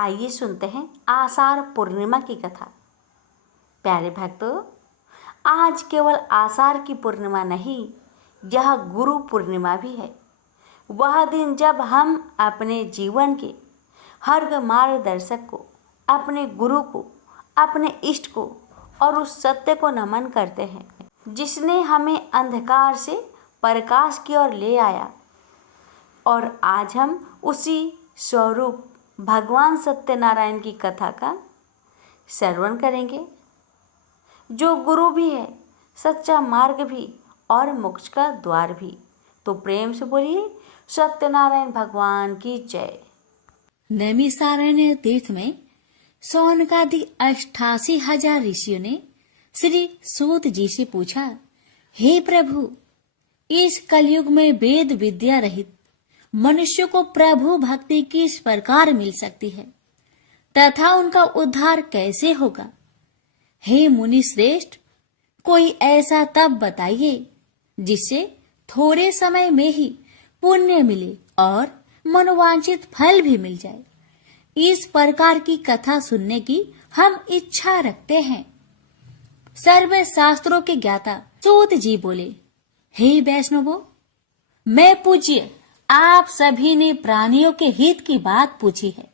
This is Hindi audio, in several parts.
आइए सुनते हैं आषाढ़ पूर्णिमा की कथा। प्यारे भक्तों, आज केवल आषाढ़ की पूर्णिमा नहीं, यह गुरु पूर्णिमा भी है। वह दिन जब हम अपने जीवन के हर मार्गदर्शक को, अपने गुरु को, अपने इष्ट को और उस सत्य को नमन करते हैं जिसने हमें अंधकार से प्रकाश की ओर ले आया। और आज हम उसी स्वरूप भगवान सत्यनारायण की कथा का श्रवण करेंगे, जो गुरु भी है, सच्चा मार्ग भी और मोक्ष का द्वार भी। तो प्रेम से बोलिए सत्यनारायण भगवान की जय। नैमिषारण्य तीर्थ में सौनकादि 88,000 ऋषियों ने श्री सूत जी से पूछा, हे प्रभु, इस कलयुग में वेद विद्या रहित मनुष्य को प्रभु भक्ति किस प्रकार मिल सकती है तथा उनका उद्धार कैसे होगा? हे मुनि श्रेष्ठ, कोई ऐसा तप बताइए जिससे थोड़े समय में ही पुण्य मिले और मनोवांछित फल भी मिल जाए। इस प्रकार की कथा सुनने की हम इच्छा रखते हैं। सर्व शास्त्रों के ज्ञाता सूत जी बोले, हे वैष्णवों, मैं पूज्य आप सभी ने प्राणियों के हित की बात पूछी है,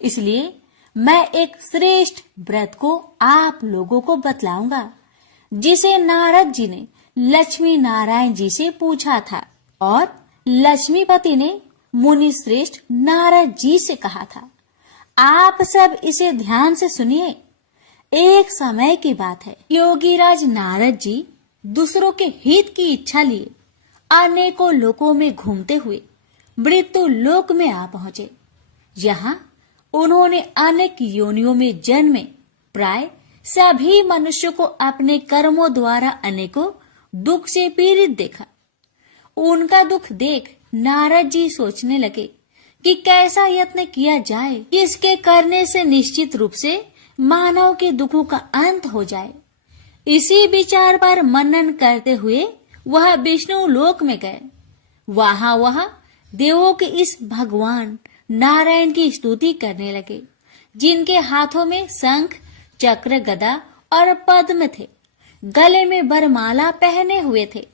इसलिए मैं एक श्रेष्ठ व्रत को आप लोगों को बतलाऊंगा, जिसे नारद जी ने लक्ष्मी नारायण जी से पूछा था और लक्ष्मीपति ने मुनि श्रेष्ठ नारद जी से कहा था। आप सब इसे ध्यान से सुनिए। एक समय की बात है, योगीराज नारद जी दूसरों के हित की इच्छा लिए अनेकों लोकों में घूमते हुए मृत्यु लोक में आ पहुंचे। यहाँ उन्होंने अनेक योनियों में जन्मे प्राय सभी मनुष्यों को अपने कर्मों द्वारा अनेकों दुख से पीड़ित देखा। उनका दुख देख नारद जी सोचने लगे कि कैसा यत्न किया जाए इसके करने से निश्चित रूप से मानव के दुखों का अंत हो जाए। इसी विचार पर मनन करते हुए वह विष्णु लोक में गए। वह देवों के इस भगवान नारायण की स्तुति करने लगे, जिनके हाथों में शंख, चक्र, गदा और पद्म थे, गले में वरमाला पहने हुए थे।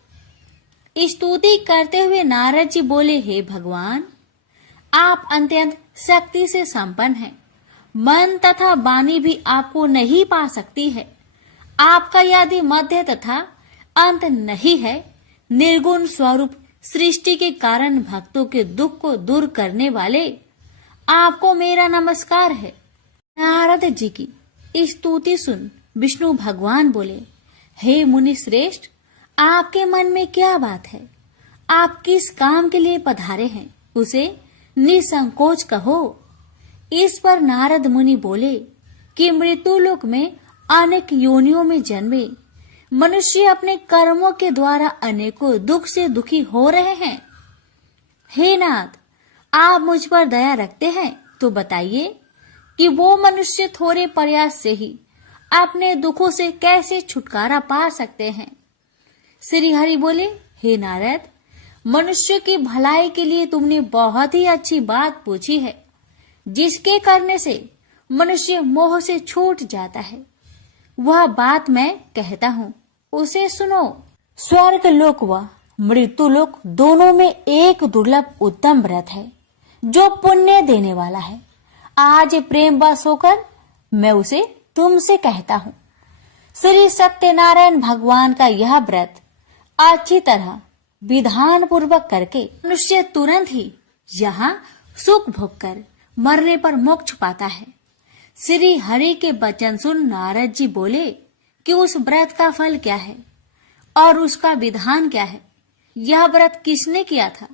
स्तुति करते हुए नारद जी बोले, हे भगवान, आप अत्यंत शक्ति से संपन्न हैं। मन तथा वाणी भी आपको नहीं पा सकती है। आपका यदि मध्य तथा अंत नहीं है। निर्गुण स्वरूप सृष्टि के कारण भक्तों के दुख को दूर करने वाले आपको मेरा नमस्कार है। नारद जी की स्तुति सुन विष्णु भगवान बोले, हे मुनि श्रेष्ठ, आपके मन में क्या बात है? आप किस काम के लिए पधारे हैं, उसे निसंकोच कहो। इस पर नारद मुनि बोले कि मृत्युलोक में अनेक योनियों में जन्मे मनुष्य अपने कर्मों के द्वारा अनेकों दुख से दुखी हो रहे हैं। हे नाथ, आप मुझ पर दया रखते हैं तो बताइए कि वो मनुष्य थोड़े प्रयास से ही अपने दुखों से कैसे छुटकारा पा सकते हैं। श्री हरि बोले, हे नारद, मनुष्य की भलाई के लिए तुमने बहुत ही अच्छी बात पूछी है, जिसके करने से मनुष्य मोह से छूट जाता है। वह बात मैं कहता हूँ, उसे सुनो। स्वर्ग लोक व मृत्यु लोक दोनों में एक दुर्लभ उत्तम व्रत है, जो पुण्य देने वाला है। आज प्रेम वश होकर मैं उसे तुमसे कहता हूँ। श्री सत्यनारायण भगवान का यह व्रत अच्छी तरह विधान पूर्वक करके मनुष्य तुरंत ही यहाँ सुख भोग कर मरने पर मोक्ष पाता है। श्री हरि के वचन सुन नारद जी बोले कि उस व्रत का फल क्या है और उसका विधान क्या है। यह व्रत किसने किया था,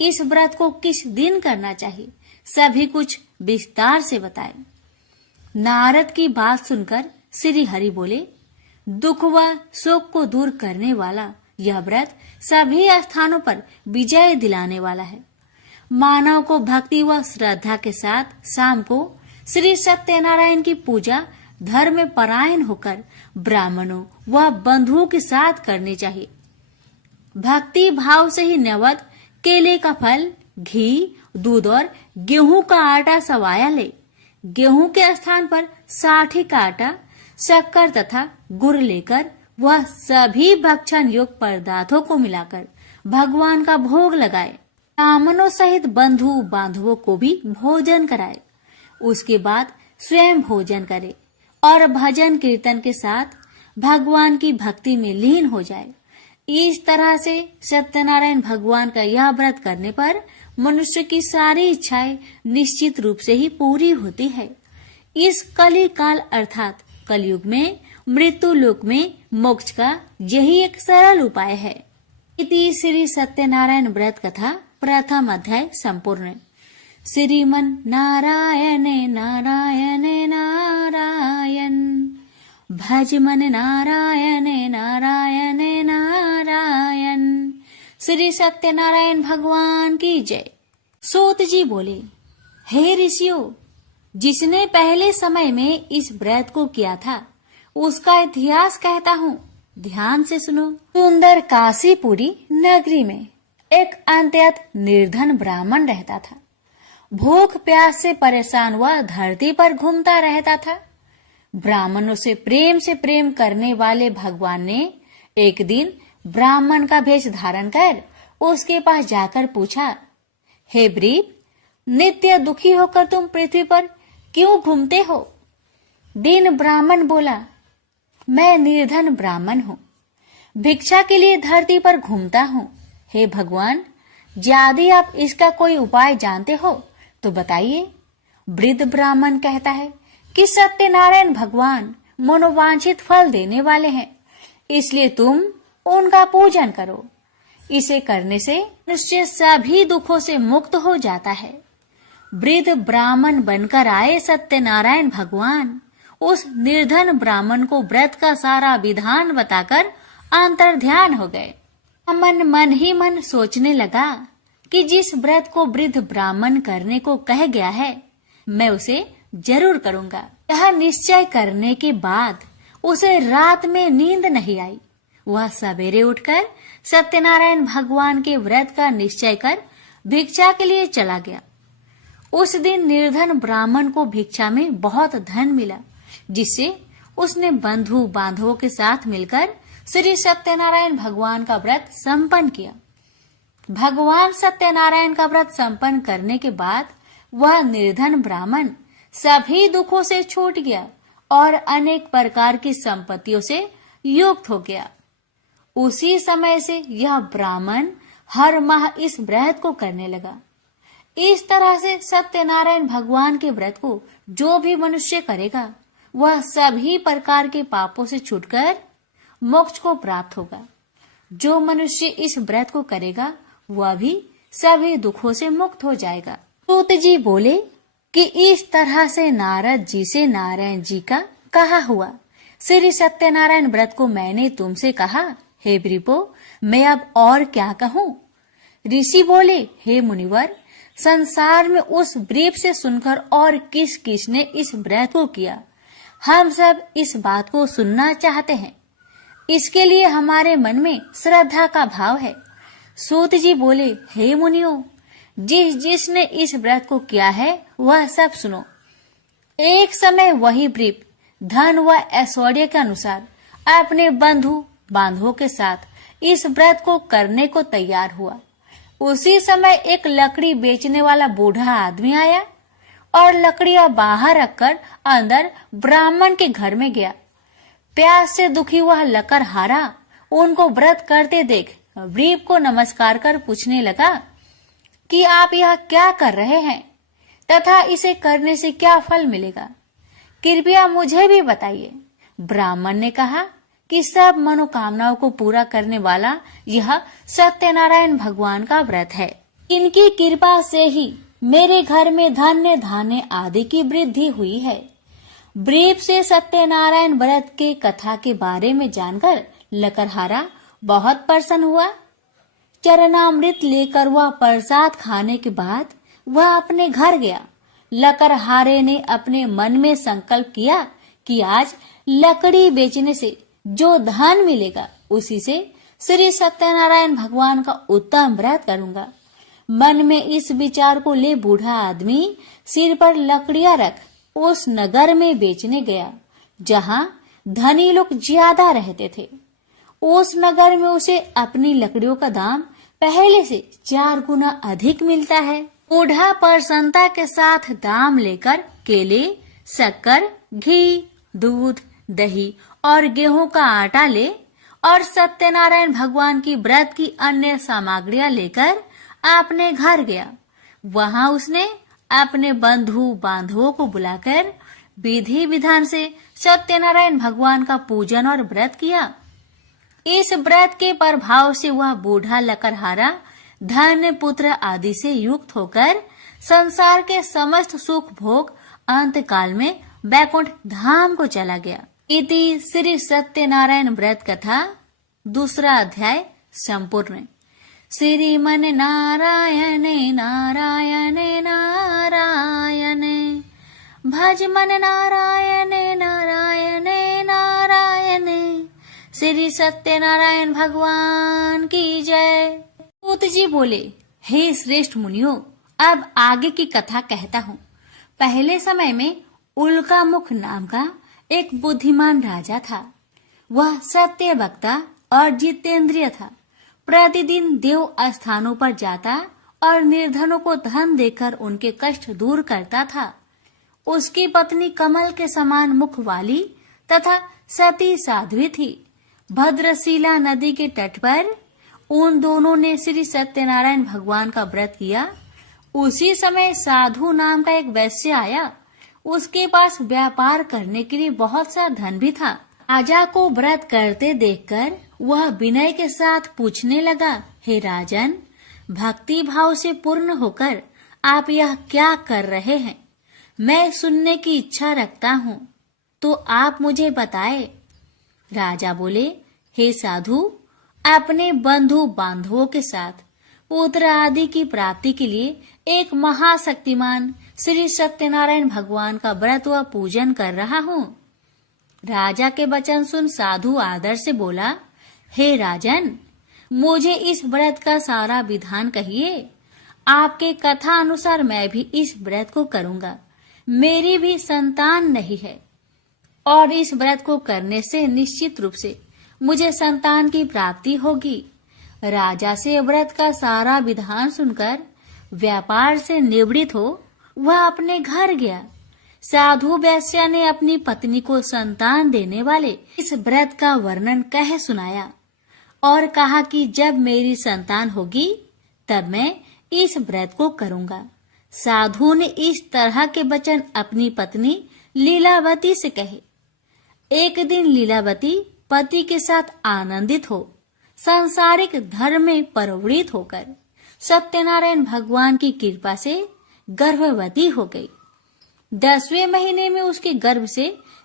इस व्रत को किस दिन करना चाहिए, सभी कुछ विस्तार से बताए। नारद की बात सुनकर श्री हरि बोले, दुख व शोक को दूर करने वाला यह व्रत सभी स्थानों पर विजय दिलाने वाला है। मानव को भक्ति व श्रद्धा के साथ शाम को श्री सत्यनारायण की पूजा धर्म परायण होकर ब्राह्मणों व बंधुओं के साथ करनी चाहिए। भक्ति भाव से ही नैवेद्य केले का फल, घी, दूध और गेहूं का आटा सवाया ले। गेहूं के स्थान पर 60 का आटा, शक्कर तथा गुड़ लेकर वह सभी भक्षण योग्य पदार्थों को मिलाकर भगवान का भोग लगाए। ब्राह्मणों सहित बंधु बांधवों को भी भोजन कराए। उसके बाद स्वयं भोजन करे और भजन कीर्तन के साथ भगवान की भक्ति में लीन हो जाए। इस तरह से सत्यनारायण भगवान का यह व्रत करने पर मनुष्य की सारी इच्छाएं निश्चित रूप से ही पूरी होती है। इस कली काल अर्थात कलयुग में मृत्यु लोक में मोक्ष का यही एक सरल उपाय है। इति श्री सत्यनारायण व्रत कथा प्रथम अध्याय संपूर्ण। श्रीमन नारायणे नारायणे नारायण, भज मन नारायणे नारायणे नारायण। श्री सत्यनारायण भगवान की जय। सूत जी बोले, हे ऋषियों, जिसने पहले समय में इस व्रत को किया था उसका इतिहास कहता हूँ, ध्यान से सुनो। सुंदर काशीपुरी नगरी में एक अत्यंत निर्धन ब्राह्मण रहता था। भूख प्यास से परेशान हुआ धरती पर घूमता रहता था। ब्राह्मणों से प्रेम करने वाले भगवान ने एक दिन ब्राह्मण का भेष धारण कर उसके पास जाकर पूछा, हे ब्रीप, नित्य दुखी होकर तुम पृथ्वी पर क्यों घूमते हो? दीन ब्राह्मण बोला, मैं निर्धन ब्राह्मण हूँ, भिक्षा के लिए धरती पर घूमता हूँ। हे भगवान, यदि आप इसका कोई उपाय जानते हो तो बताइए। वृद्ध ब्राह्मण कहता है कि सत्यनारायण भगवान मनोवांछित फल देने वाले हैं, इसलिए तुम उनका पूजन करो। इसे करने से मनुष्य सभी दुखों से मुक्त हो जाता है। वृद्ध ब्राह्मण बनकर आए सत्यनारायण भगवान उस निर्धन ब्राह्मण को व्रत का सारा विधान बताकर अंतर्ध्यान हो गए। मन ही मन सोचने लगा कि जिस व्रत को वृद्ध ब्राह्मण करने को कह गया है मैं उसे जरूर करूंगा। यह निश्चय करने के बाद उसे रात में नींद नहीं आई। वह सवेरे उठकर सत्यनारायण भगवान के व्रत का निश्चय कर भिक्षा के लिए चला गया। उस दिन निर्धन ब्राह्मण को भिक्षा में बहुत धन मिला, जिससे उसने बंधु बांधवों के साथ मिलकर श्री सत्यनारायण भगवान का व्रत संपन्न किया। भगवान सत्यनारायण का व्रत संपन्न करने के बाद वह निर्धन ब्राह्मण सभी दुखों से छूट गया और अनेक प्रकार की संपत्तियों से युक्त हो गया। उसी समय से यह ब्राह्मण हर माह इस व्रत को करने लगा। इस तरह से सत्यनारायण भगवान के व्रत को जो भी मनुष्य करेगा वह सभी प्रकार के पापों से छूटकर मोक्ष को प्राप्त होगा। जो मनुष्य इस व्रत को करेगा वह भी सभी दुखों से मुक्त हो जाएगा। सूत जी बोले कि इस तरह से नारद जी से नारायण जी का कहा हुआ श्री सत्यनारायण व्रत को मैंने तुमसे कहा। हे वृपो, मैं अब और क्या कहूँ? ऋषि बोले, हे मुनिवर, संसार में उस व्रीप से सुनकर और किस किस ने इस व्रत को किया, हम सब इस बात को सुनना चाहते हैं। इसके लिए हमारे मन में श्रद्धा का भाव है। सूत जी बोले, हे मुनियों, जिसने इस व्रत को किया है वह सब सुनो। एक समय वही व्रीप धन व ऐश्वर्य के अनुसार अपने बंधु बांधवों के साथ इस व्रत को करने को तैयार हुआ। उसी समय एक लकड़ी बेचने वाला बूढ़ा आदमी आया और लकड़ियां बाहर रखकर अंदर ब्राह्मण के घर में गया। प्यास से दुखी वह लकड़हारा उनको व्रत करते देख व्रीप को नमस्कार कर पूछने लगा कि आप यह क्या कर रहे हैं तथा इसे करने से क्या फल मिलेगा, कृपया मुझे भी बताइए। ब्राह्मण ने कहा कि सब मनोकामनाओं को पूरा करने वाला यह सत्यनारायण भगवान का व्रत है। इनकी कृपा से ही मेरे घर में धन्य धान्य आदि की वृद्धि हुई है। व्रीप से सत्यनारायण व्रत के कथा के बारे में जानकर लकड़हारा बहुत प्रसन्न हुआ। चरणामृत लेकर वह प्रसाद खाने के बाद वह अपने घर गया। लकड़हारे ने अपने मन में संकल्प किया कि आज लकड़ी बेचने से जो धन मिलेगा उसी से श्री सत्यनारायण भगवान का उत्तम व्रत करूंगा। मन में इस विचार को ले बूढ़ा आदमी सिर पर लकड़ियां रख उस नगर में बेचने गया जहां धनी लोग ज्यादा रहते थे। उस नगर में उसे अपनी लकड़ियों का दाम पहले से 4 गुना अधिक मिलता है। बूढ़ा प्रसन्नता के साथ दाम लेकर केले, शक्कर, घी, दूध, दही और गेहूं का आटा ले और सत्यनारायण भगवान की व्रत की अन्य सामग्रियां लेकर अपने घर गया। वहां उसने अपने बंधु बांधवों को बुलाकर विधि विधान से सत्यनारायण भगवान का पूजन और व्रत किया। इस व्रत के प्रभाव से वह बूढ़ा लकड़हारा धन, पुत्र आदि से युक्त होकर संसार के समस्त सुख भोग अंत काल में बैकुंठ धाम को चला गया। इति श्री सत्यनारायण व्रत कथा 2 अध्याय संपूर्ण। श्रीमन नारायण नारायण नारायण भज मन नारायण नारायण नारायण। श्री सत्यनारायण भगवान की जय। सूत जी बोले, हे श्रेष्ठ मुनियों, अब आगे की कथा कहता हूँ। पहले समय में उल्कामुख नाम का एक बुद्धिमान राजा था। वह सत्य वक्ता और जितेंद्रिय था। प्रतिदिन देव स्थानों पर जाता और निर्धनों को धन देकर उनके कष्ट दूर करता था। उसकी पत्नी कमल के समान मुख वाली तथा सती साध्वी थी। भद्रशिला नदी के तट पर उन दोनों ने श्री सत्यनारायण भगवान का व्रत किया। उसी समय साधु नाम का एक वैश्य आया। उसके पास व्यापार करने के लिए बहुत सा धन भी था। राजा को व्रत करते देखकर वह विनय के साथ पूछने लगा, हे राजन, भक्ति भाव से पूर्ण होकर आप यह क्या कर रहे हैं? मैं सुनने की इच्छा रखता हूँ, तो आप मुझे बताए। राजा बोले, हे साधु, अपने बंधु बांधवों के साथ पुत्र आदि की प्राप्ति के लिए एक महाशक्तिमान श्री सत्यनारायण भगवान का व्रत व पूजन कर रहा हूँ। राजा के वचन सुन साधु आदर से बोला, हे राजन, मुझे इस व्रत का सारा विधान कहिए। आपके कथा अनुसार मैं भी इस व्रत को करूँगा। मेरी भी संतान नहीं है और इस व्रत को करने से निश्चित रूप से मुझे संतान की प्राप्ति होगी। राजा से व्रत का सारा विधान सुनकर व्यापार से निवृत्त हो वह अपने घर गया। साधु वैश्य ने अपनी पत्नी को संतान देने वाले इस व्रत का वर्णन कह सुनाया और कहा कि जब मेरी संतान होगी तब मैं इस व्रत को करूंगा। साधु ने इस तरह के वचन अपनी पत्नी लीलावती से कहे। एक दिन लीलावती पति के साथ आनंदित हो सांसारिक धर्म में प्रवृत्त होकर सत्यनारायण भगवान की कृपा से गर्भवती हो गई। 10वें महीने में उसके गर्भ से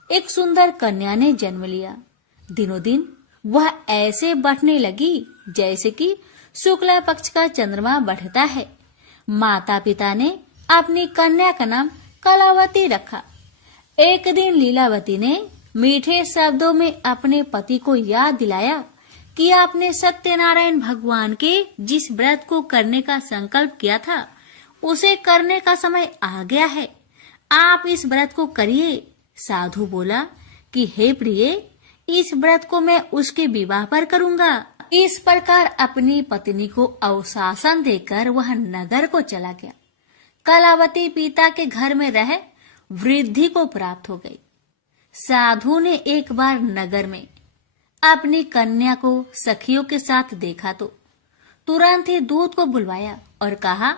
एक सुंदर कन्या ने जन्म लिया। दिनों दिन वह ऐसे बढ़ने लगी जैसे कि शुक्ला पक्ष का चंद्रमा बढ़ता है। माता पिता ने अपनी कन्या का नाम कलावती रखा। एक दिन लीलावती ने मीठे शब्दों में अपने पति को याद दिलाया कि आपने सत्यनारायण भगवान के जिस व्रत को करने का संकल्प किया था उसे करने का समय आ गया है। आप इस व्रत को करिए। साधु बोला कि हे प्रिय, इस व्रत को मैं उसके विवाह पर करूंगा। इस प्रकार अपनी पत्नी को अवशासन देकर वह नगर को चला गया। कलावती पिता के घर में रह वृद्धि को प्राप्त हो गई। साधु ने एक बार नगर में अपनी कन्या को सखियों के साथ देखा तो तुरंत ही दूत को बुलवाया और कहा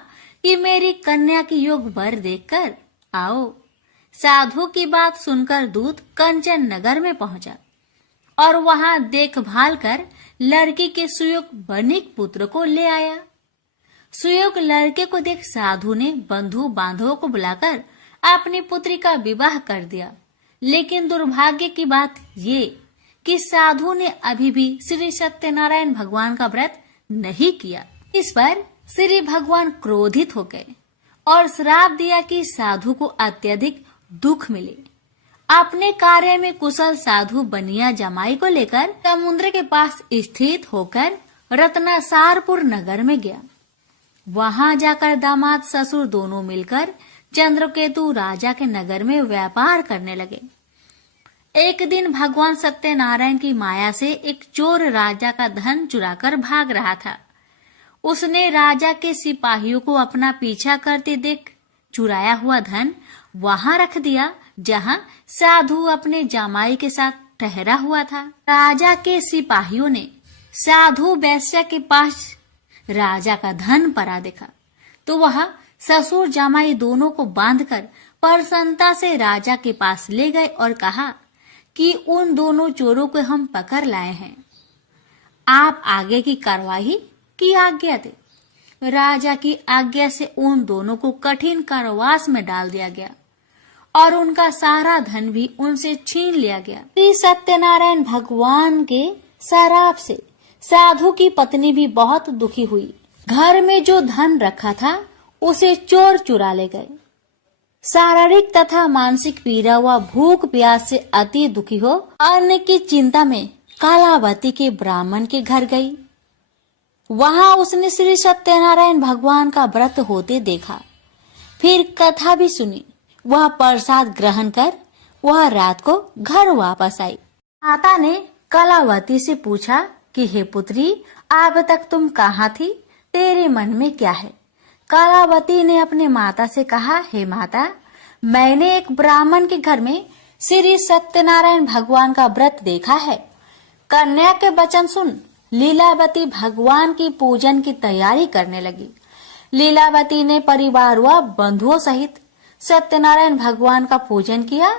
कि मेरी कन्या की योग वर देखकर आओ। साधु की बात सुनकर दूत कंचन नगर में पहुंचा और वहां देखभाल कर लड़की के सुयोग बनिक पुत्र को ले आया। सुयोग लड़के को देख साधु ने बंधु बांधवों को बुलाकर अपनी पुत्री का विवाह कर दिया। लेकिन दुर्भाग्य की बात ये कि साधु ने अभी भी श्री सत्यनारायण भगवान का व्रत नहीं किया। इस पर श्री भगवान क्रोधित हो गए और श्राप दिया कि साधु को अत्यधिक दुख मिले। अपने कार्य में कुशल साधु बनिया जमाई को लेकर समुद्र के पास स्थित होकर रत्नासारपुर नगर में गया। वहां जाकर दामाद ससुर दोनों मिलकर चंद्रकेतु राजा के नगर में व्यापार करने लगे। एक दिन भगवान सत्यनारायण की माया से एक चोर राजा का धन चुराकर भाग रहा था। उसने राजा के सिपाहियों को अपना पीछा करते देख चुराया हुआ धन वहां रख दिया जहां साधु अपने जमाई के साथ ठहरा हुआ था। राजा के सिपाहियों ने साधु वैश्या के पास राजा का धन पड़ा देखा तो वह ससुर जमाई दोनों को बांधकर प्रसन्नता से राजा के पास ले गए और कहा कि उन दोनों चोरों को हम पकड़ लाए हैं, आप आगे की कार्रवाई की आज्ञा दे। राजा की आज्ञा से उन दोनों को कठिन कारावास में डाल दिया गया और उनका सारा धन भी उनसे छीन लिया गया। श्री सत्यनारायण भगवान के शराप से साधु की पत्नी भी बहुत दुखी हुई। घर में जो धन रखा था उसे चोर चुरा ले गए। शारीरिक तथा मानसिक पीड़ा व भूख प्यास से अति दुखी हो अन्न की चिंता में कालावती के ब्राह्मण के घर गई। वहां उसने श्री सत्यनारायण भगवान का व्रत होते देखा, फिर कथा भी सुनी। वह प्रसाद ग्रहण कर वह रात को घर वापस आई। माता ने कलावती से पूछा कि हे पुत्री, अब तक तुम कहाँ थी, तेरे मन में क्या है? कलावती ने अपने माता से कहा, हे माता, मैंने एक ब्राह्मण के घर में श्री सत्यनारायण भगवान का व्रत देखा है। कन्या के वचन सुन लीलावती भगवान की पूजन की तैयारी करने लगी। लीलावती ने परिवार व बंधुओं सहित सत्यनारायण भगवान का पूजन किया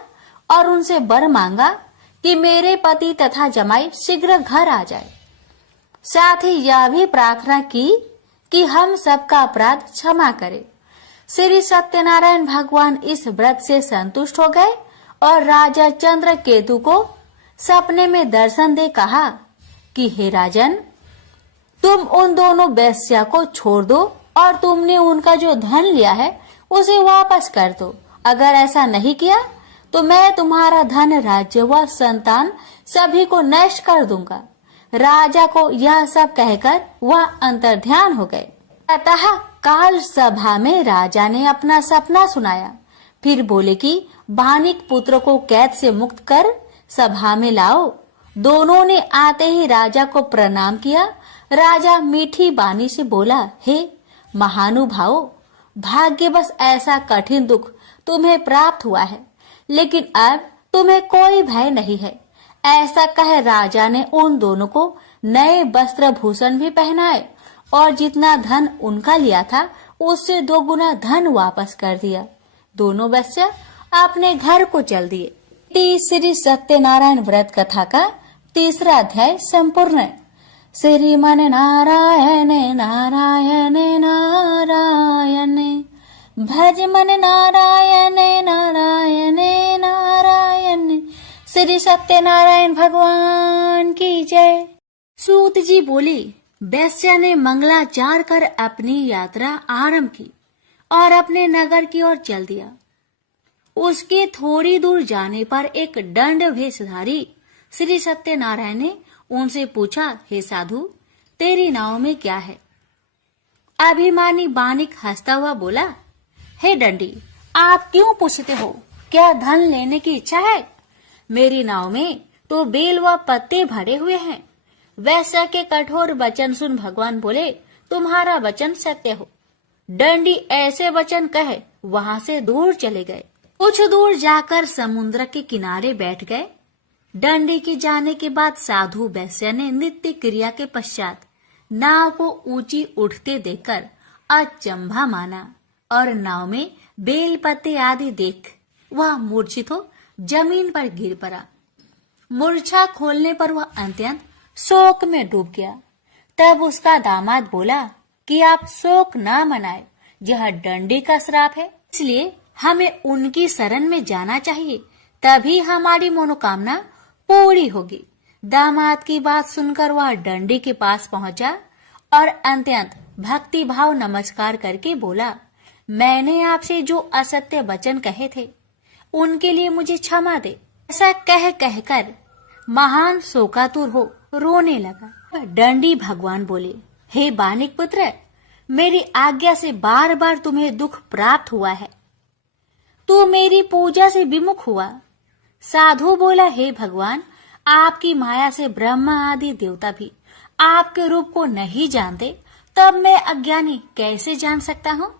और उनसे वर मांगा कि मेरे पति तथा जमाई शीघ्र घर आ जाए। साथ ही यह भी प्रार्थना की कि हम सबका अपराध क्षमा करे। श्री सत्यनारायण भगवान इस व्रत से संतुष्ट हो गए और राजा चंद्रकेतु को सपने में दर्शन दे कहा कि हे राजन, तुम उन दोनों वेश्या को छोड़ दो और तुमने उनका जो धन लिया है उसे वापस कर दो। अगर ऐसा नहीं किया तो मैं तुम्हारा धन, राज्य व संतान सभी को नष्ट कर दूंगा। राजा को यह सब कहकर वह अंतर्ध्यान हो गए। अतः काल सभा में राजा ने अपना सपना सुनाया। फिर बोले कि बानिक पुत्र को कैद से मुक्त कर सभा में लाओ। दोनों ने आते ही राजा को प्रणाम किया। राजा मीठी बानी से बोला, हे महानुभावों, भाग्यवश ऐसा कठिन दुख तुम्हें प्राप्त हुआ है, लेकिन अब तुम्हें कोई भय नहीं है। ऐसा कह राजा ने उन दोनों को नए वस्त्र भूषण भी पहनाए और जितना धन उनका लिया था उससे 2 गुना धन वापस कर दिया। दोनों वेश्या अपने घर को चल दिए। श्री सत्यनारायण व्रत कथा का 3रा अध्याय संपूर्ण है। श्रीमन नारायण नारायण नारायण, भज मन नारायण नारायण नारायण। श्री सत्यनारायण भगवान की जय। सूत जी बोले, वैश्या ने मंगलाचार कर अपनी यात्रा आरंभ की और अपने नगर की ओर चल दिया। उसके थोड़ी दूर जाने पर एक दंड वेशधारी श्री सत्यनारायण ने उनसे पूछा, हे साधु, तेरी नाव में क्या है? अभिमानी बानिक हंसता हुआ बोला, हे दंडी, आप क्यों पूछते हो? क्या धन लेने की इच्छा है? मेरी नाव में तो बेल व पत्ते भरे हुए हैं। वैश्या के कठोर वचन सुन भगवान बोले, तुम्हारा वचन सत्य हो। दंडी ऐसे वचन कहे वहां से दूर चले गए। कुछ दूर जाकर समुद्र के किनारे बैठ गए। दंडी के जाने के बाद साधु वैश्या ने नित्य क्रिया के पश्चात नाव को ऊंची उठते देखकर अचंभा माना और नाव में बेल पत्ते आदि देख वह मूर्छित हो जमीन पर गिर पड़ा। मूर्छा खोलने पर वह अत्यंत शोक में डूब गया। तब उसका दामाद बोला कि आप शोक न मनाए, यह दंडी का श्राप है, इसलिए हमें उनकी शरण में जाना चाहिए, तभी हमारी मनोकामना पूरी होगी। दामाद की बात सुनकर वह दंडी के पास पहुंचा और अत्यंत भक्ति भाव नमस्कार करके बोला, मैंने आपसे जो असत्य वचन कहे थे उनके लिए मुझे क्षमा दे। ऐसा कहकर महान शोकातुर हो रोने लगा। दंडी भगवान बोले, हे बानिक पुत्र, मेरी आज्ञा से बार बार तुम्हें दुख प्राप्त हुआ है। तू मेरी पूजा से विमुख हुआ। साधु बोला, हे भगवान, आपकी माया से ब्रह्मा आदि देवता भी आपके रूप को नहीं जानते, तब मैं अज्ञानी कैसे जान सकता हूँ?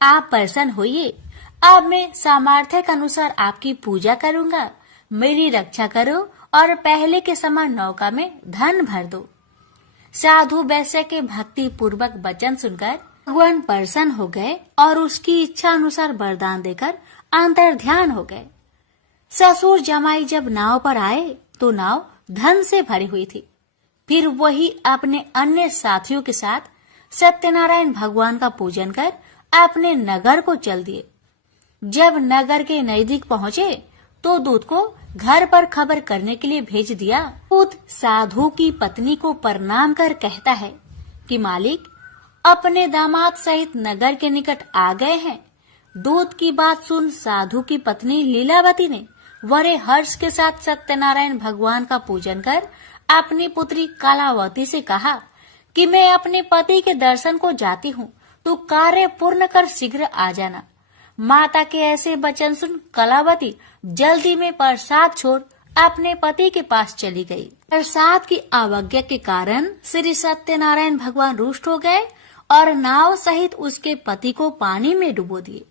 आप प्रसन्न होइए, अब मैं सामर्थ्य के अनुसार आपकी पूजा करूंगा। मेरी रक्षा करो और पहले के समान नौका में धन भर दो। साधु वैश्य के भक्ति पूर्वक वचन सुनकर भगवान प्रसन्न हो गए और उसकी इच्छा अनुसार वरदान देकर अंतर ध्यान हो गए। ससुर जमाई जब नाव पर आए तो नाव धन से भरी हुई थी। फिर वही अपने अन्य साथियों के साथ सत्यनारायण भगवान का पूजन कर अपने नगर को चल दिए। जब नगर के नजदीक पहुँचे तो दूत को घर पर खबर करने के लिए भेज दिया। दूत साधु की पत्नी को प्रणाम कर कहता है कि मालिक अपने दामाद सहित नगर के निकट आ गए हैं। दूत की बात सुन साधु की पत्नी लीलावती ने बड़े हर्ष के साथ सत्यनारायण भगवान का पूजन कर अपनी पुत्री कलावती से कहा कि मैं अपने पति के दर्शन को जाती हूँ, तो कार्य पूर्ण कर शीघ्र आ जाना। माता के ऐसे वचन सुन कलावती जल्दी में प्रसाद छोड़ अपने पति के पास चली गई। प्रसाद की अवज्ञा के कारण श्री सत्यनारायण भगवान रुष्ट हो गए और नाव सहित उसके पति को पानी में डुबो दिए।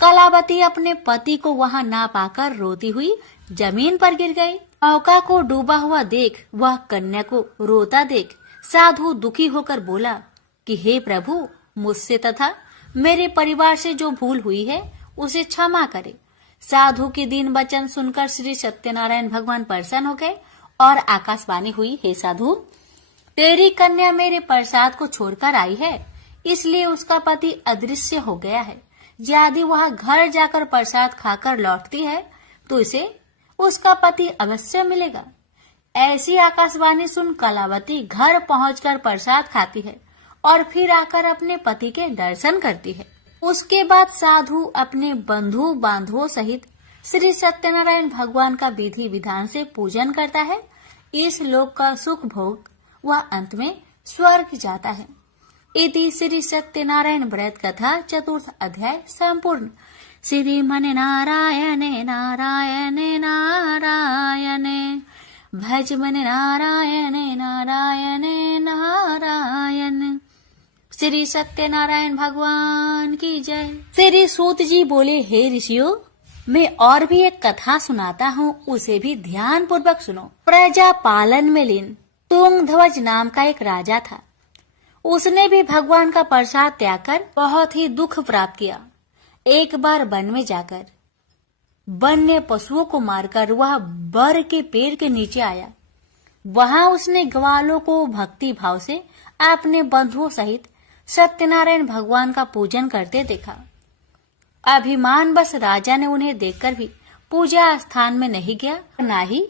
कलावती अपने पति को वहां ना पाकर रोती हुई जमीन पर गिर गई। नौका को डूबा हुआ देख वह कन्या को रोता देख साधु दुखी होकर बोला कि हे प्रभु, मुझसे तथा मेरे परिवार से जो भूल हुई है उसे क्षमा करे। साधु के दीन वचन सुनकर श्री सत्यनारायण भगवान प्रसन्न हो गए और आकाशवाणी हुई, हे साधु, तेरी कन्या मेरे प्रसाद को छोड़कर आई है, इसलिए उसका पति अदृश्य हो गया है। यदि वह घर जाकर प्रसाद खाकर लौटती है तो इसे उसका पति अवश्य मिलेगा। ऐसी आकाशवाणी सुन कलावती घर पहुंचकर प्रसाद खाती है और फिर आकर अपने पति के दर्शन करती है। उसके बाद साधु अपने बंधु बांधवों सहित श्री सत्यनारायण भगवान का विधि विधान से पूजन करता है। इस लोक का सुख भोग वह अंत में स्वर्ग जाता है। इति श्री सत्यनारायण व्रत कथा चतुर्थ अध्याय संपूर्ण। श्रीमन नारायणे नारायणे नारायणे भज मन नारायणे नारायणे नारायण। श्री सत्यनारायण भगवान की जय। श्री सूत जी बोले, हे ऋषियों, मैं और भी एक कथा सुनाता हूँ, उसे भी ध्यान पूर्वक सुनो। प्रजा पालन में लीन तुंगध्वज नाम का एक राजा था। उसने भी भगवान का प्रसाद त्याग कर बहुत ही दुख प्राप्त किया। एक बार वन में जाकर वन्य पशुओं को मारकर वह बर के पेड़ के नीचे आया। वहां उसने ग्वालों को भक्ति भाव से अपने बंधुओं सहित सत्यनारायण भगवान का पूजन करते देखा। अभिमान बस राजा ने उन्हें देखकर भी पूजा स्थान में नहीं गया, न ही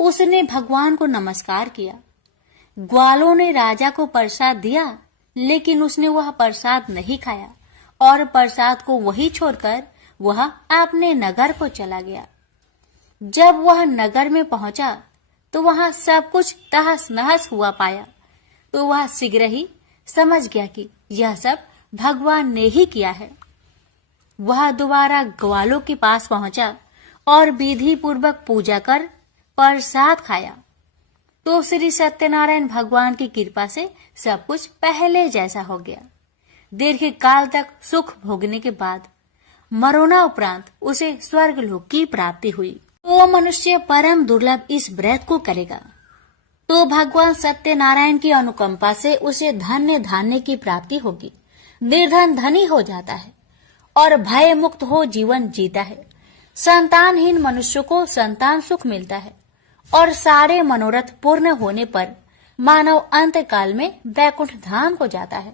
उसने भगवान को नमस्कार किया। ग्वालों ने राजा को प्रसाद दिया, लेकिन उसने वह प्रसाद नहीं खाया और प्रसाद को वही छोड़कर वह अपने नगर को चला गया। जब वह नगर में पहुंचा तो वहां सब कुछ तहस नहस हुआ पाया, तो वह शीघ्र ही समझ गया कि यह सब भगवान ने ही किया है। वह दोबारा ग्वालों के पास पहुंचा और विधि पूर्वक पूजा कर प्रसाद खाया, तो श्री सत्यनारायण भगवान की कृपा से सब कुछ पहले जैसा हो गया। दीर्घ काल तक सुख भोगने के बाद मरोना उपरांत उसे स्वर्ग लोक की प्राप्ति हुई। तो मनुष्य परम दुर्लभ इस व्रत को करेगा तो भगवान सत्यनारायण की अनुकंपा से उसे धन्य धान्य की प्राप्ति होगी। निर्धन धनी हो जाता है और भय मुक्त हो जीवन जीता है। संतानहीन मनुष्य को संतान सुख मिलता है और सारे मनोरथ पूर्ण होने पर मानव अंत काल में वैकुंठ धाम को जाता है।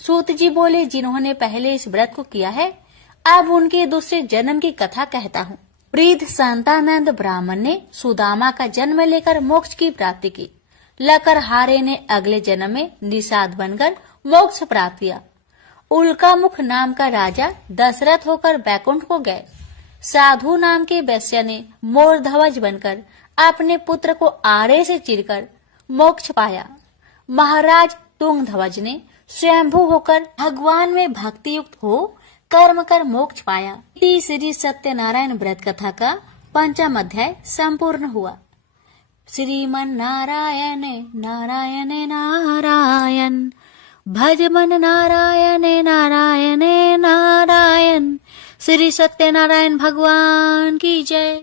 सूत जी बोले, जिन्होंने पहले इस व्रत को किया है, अब उनके दूसरे जन्म की कथा कहता हूँ। वृद्ध संतानंद ब्राह्मण ने सुदामा का जन्म लेकर मोक्ष की प्राप्ति की। लकरहारे ने अगले जन्म में निषाद बनकर मोक्ष प्राप्त किया। उल्कामुख नाम का राजा दशरथ होकर बैकुंठ को गए। साधु नाम के वैश्य ने मोरध्वज बनकर अपने पुत्र को आरे से चीरकर मोक्ष पाया। महाराज तुंगध्वज ने स्वयंभू होकर भगवान में भक्ति युक्त हो कर्म कर मोक्ष पाया। श्री सत्यनारायण व्रत कथा का 5वां अध्याय संपूर्ण हुआ। श्रीमन नारायण नारायण नारायण, भज मन नारायण नारायण नारायण। श्री सत्यनारायण भगवान की जय।